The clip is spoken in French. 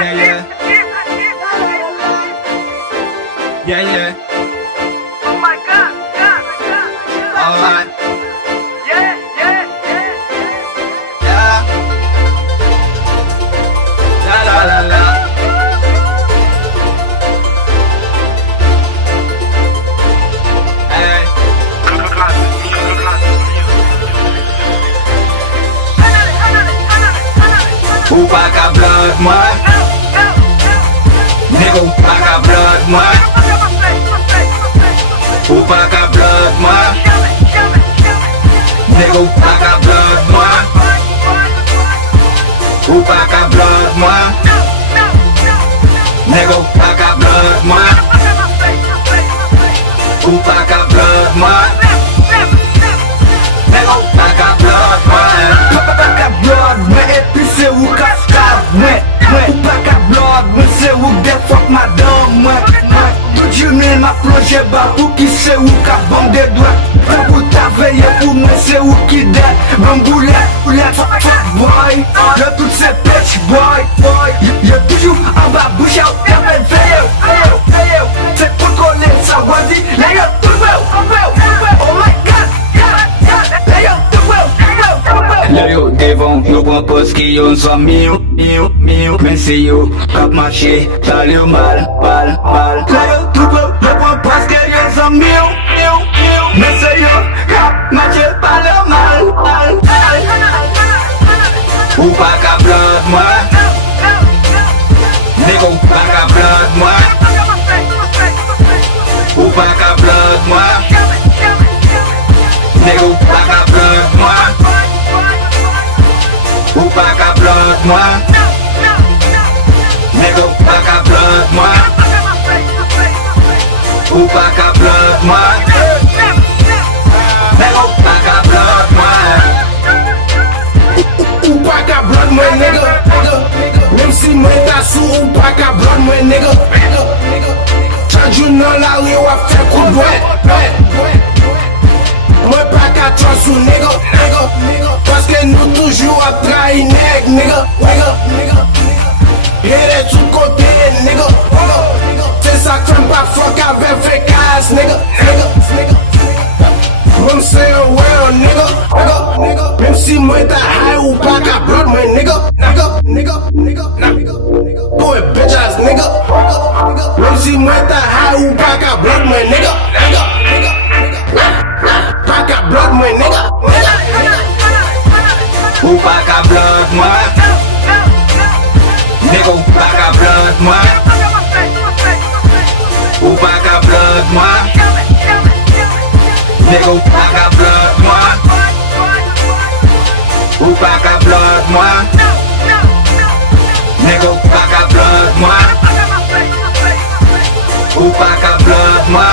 Yeah, yeah. Yeah, yeah. Oh my God, God, God. Alright. Yeah, yeah, yeah. Yeah. La la la la. Hey. Ou pas qu'à blood moi. Nigga, ou pas qu'à blood moi. Ou pas qu'à blood moi. Nigga, ou pas qu'à blood moi. Ou pas qu'à blood moi. Nigga, ou pas qu'à blood moi. Ou pas qu'à blood moi. Nigga, ou pas qu'à blood moi. Pas qu'à blood moi et puis c'est où cascade moi. Ou pas qu'à blood moi c'est où des fuck madame moi. Tout journée m'a plongé bas pour qui c'est où qu'a bande des doigts. Pour ta veille pour moi c'est où qui date. Bamboulet ou la fuck boy. De toutes ces bitch boy. Y'a toujours en bas bouche out. Y'a belle veille. C'est pour coller ça voici. Là y'a tout le monde. Oh my god. Là y'a tout le monde. Là yo devant, nous prenons pause qui yon soit mieux. Mais c'est yo, cap marché, t'allez au mal. Là y'a tout le monde. Nous prenons pause qui yon soit mieux. Mais c'est yo, cap marché, pas le mal. Ou pas qu'à blood moi. Nigga, ou pas qu'à blood moi. Ou pas qu'à blood moi. Nigga, ou pas qu'à blood moi. Ou pas qu'à blood moi. Nigga, ou pas qu'à blood moi. Ou pas qu'à blood moi. Nigga, ou pas qu'à blood moi. Ou pas qu'à blood moi nigga. Même si moi t'as sous ou pas qu'à blood moi nigga. Chaque jour dans la rue on va faire coup de boîte. Moi pas qu'à toi sous nigga. Parce que nous toujours à trahir nigga. Et de tout côté nigga. C'est ça que j'aime pas fuck avec fécasse nigga. Même si un well nigga. Même si moi t'as high ou pas qu'à blood moi nigga. Boy bitch ass nigga. Même si moi t'as high ou pas qu'à blood moi nigga. Pas qu'à blood moi nigga. Ou pas qu'à blood moi. Nigga, ou pas qu'à blood moi. Ou pas qu'à blood moi. Nigga, ou pas qu'à blood moi. Ou pas qu'à blood moi. Nigga, ou pas qu'à blood moi. Ou pas qu'à blood moi.